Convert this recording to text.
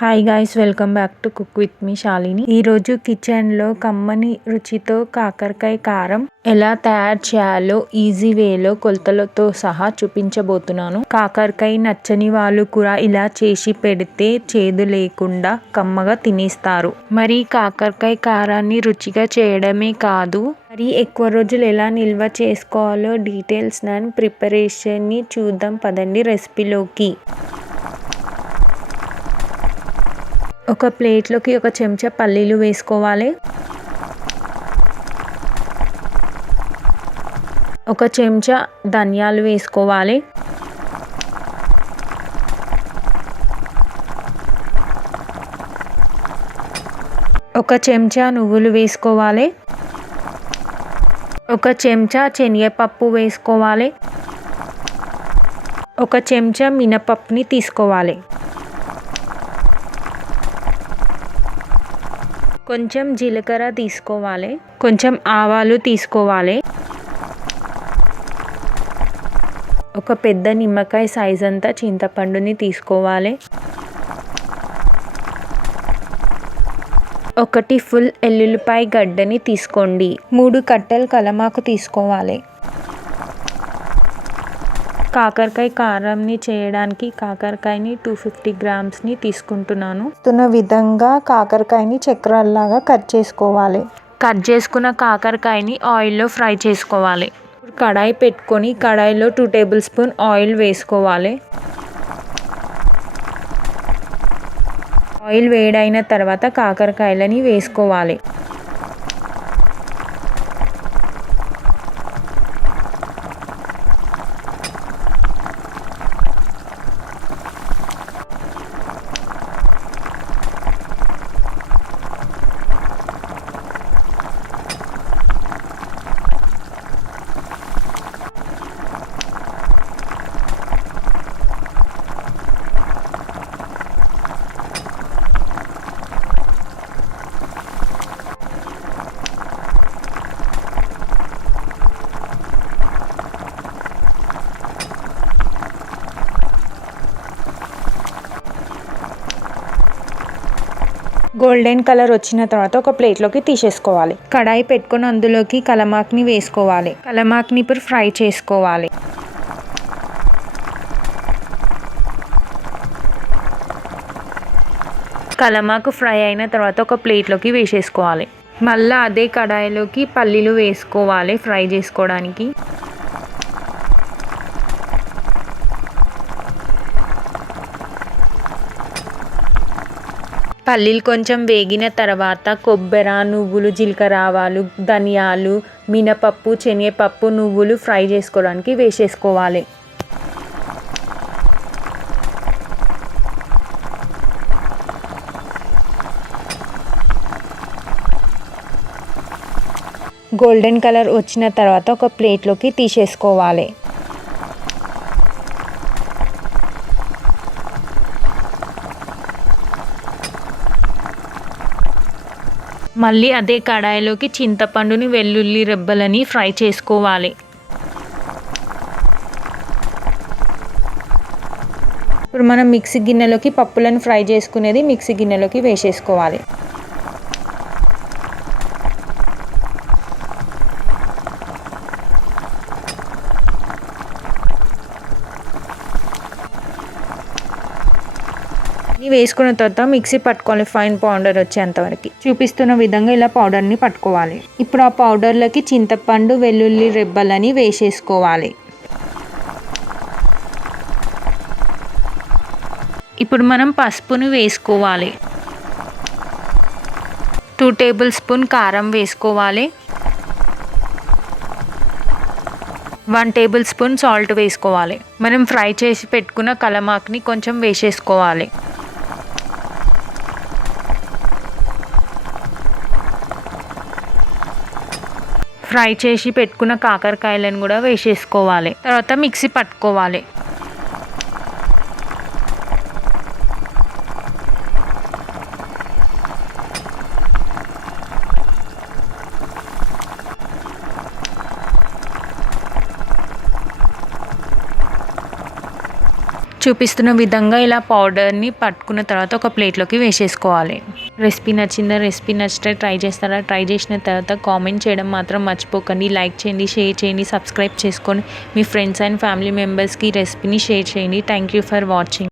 Hi guys, welcome back to cook with me Shalini. ఈరోజు కిచెన్లో కమ్మని రుచితో కాకరకాయ కారం ఎలా తయారు చేయాలో ఈజీ వేలో కొలతలతో సహా చూపించబోతున్నాను. కాకరకాయ నచ్చని వాళ్ళు కూడా ఇలా చేసి పెడితే చేదు లేకుండా కమ్మగా తినేస్తారు. మరి కాకరకాయ కారాన్ని రుచిగా చేయడమే కాదు, మరి ఎక్కువ రోజులు ఎలా నిల్వ చేసుకోవాలో డీటెయిల్స్ అండ్ ప్రిపరేషన్ని చూద్దాం పదండి రెసిపీలోకి. ఒక ప్లేట్లోకి ఒక చెంచా పల్లీలు వేసుకోవాలి. ఒక చెంచా ధనియాలు వేసుకోవాలి. ఒక చెంచా నువ్వులు వేసుకోవాలి. ఒక చెంచా శనగపప్పు వేసుకోవాలి. ఒక చెంచా మినపప్పుని తీసుకోవాలి. కొంచెం జీలకర్ర తీసుకోవాలి. కొంచెం ఆవాలు తీసుకోవాలి. ఒక పెద్ద నిమ్మకాయ సైజ్ అంతా చింతపండుని తీసుకోవాలి. ఒకటి ఫుల్ ఎల్లుల్లిపాయ గడ్డని తీసుకోండి. 3 కట్టెలు కలమాకు తీసుకోవాలి. కాకరకాయ కారంని చేయడానికి కాకరకాయని 250 గ్రామ్స్ని తీసుకుంటున్నాను. విధంగా కాకరకాయని చక్రాల్లాగా కట్ చేసుకోవాలి. కట్ చేసుకున్న కాకరకాయని ఆయిల్లో ఫ్రై చేసుకోవాలి. కడాయి పెట్టుకొని కడాయిలో 2 టేబుల్ స్పూన్ ఆయిల్ వేసుకోవాలి. ఆయిల్ వేడైన తర్వాత కాకరకాయలని వేసుకోవాలి. గోల్డెన్ కలర్ వచ్చిన తర్వాత ఒక ప్లేట్లోకి తీసేసుకోవాలి. కడాయి పెట్టుకొని అందులోకి కలమాక్ని వేసుకోవాలి. కలమాక్ని ఇప్పుడు ఫ్రై చేసుకోవాలి. కలమాకు ఫ్రై అయిన తర్వాత ఒక ప్లేట్లోకి వేసేసుకోవాలి. మళ్ళీ అదే కడాయిలోకి పల్లీలు వేసుకోవాలి ఫ్రై చేసుకోవడానికి. పల్లీలు కొంచెం వేగిన తర్వాత కొబ్బరి, నువ్వులు, జీలకర్ర, ఆవాలు, ధనియాలు, మినపప్పు, శనగపప్పు, నువ్వులు ఫ్రై చేసుకోవడానికి వేసేసుకోవాలి. గోల్డెన్ కలర్ వచ్చిన తర్వాత ఒక ప్లేట్లోకి తీసేసుకోవాలి. మళ్ళీ అదే కడాయిలోకి చింతపండుని, వెల్లుల్లి రెబ్బలని ఫ్రై చేసుకోవాలి. ఇప్పుడు మనం మిక్సీ గిన్నెలోకి పప్పులను ఫ్రై చేసుకునేది మిక్సీ గిన్నెలోకి వేసేసుకోవాలి. వేసుకున్న తర్వాత మిక్సీ పట్టుకోవాలి ఫైన్ పౌడర్ వచ్చేంతవరకు. చూపిస్తున్న విధంగా ఇలా పౌడర్ని పట్టుకోవాలి. ఇప్పుడు ఆ పౌడర్లోకి చింతపండు, వెల్లుల్లి రెబ్బలని వేసేసుకోవాలి. ఇప్పుడు మనం పసుపుని వేసుకోవాలి. 2 టేబుల్ స్పూన్ కారం వేసుకోవాలి. 1 టేబుల్ స్పూన్ సాల్ట్ వేసుకోవాలి. మనం ఫ్రై చేసి పెట్టుకున్న కలమాక్ని కొంచెం వేసేసుకోవాలి. ఫ్రై చేసి పెట్టుకున్న కాకరకాయలను కూడా వేసేసుకోవాలి. తర్వాత మిక్సీ పట్టుకోవాలి. చూపిస్తున్న విధంగా ఇలా పౌడర్ని పట్టుకున్న తర్వాత ఒక ప్లేట్లోకి వేసేసుకోవాలి. రెసిపీ నచ్చిందా? రెసిపీ నచ్చితే ట్రై చేస్తారా? ట్రై చేసిన తర్వాత కామెంట్ చేయడం మాత్రం మర్చిపోకండి. లైక్ చేయండి, షేర్ చేయండి, సబ్స్క్రైబ్ చేసుకొని మీ ఫ్రెండ్స్ అండ్ ఫ్యామిలీ మెంబర్స్కి రెసిపీని షేర్ చేయండి. Thank you for watching.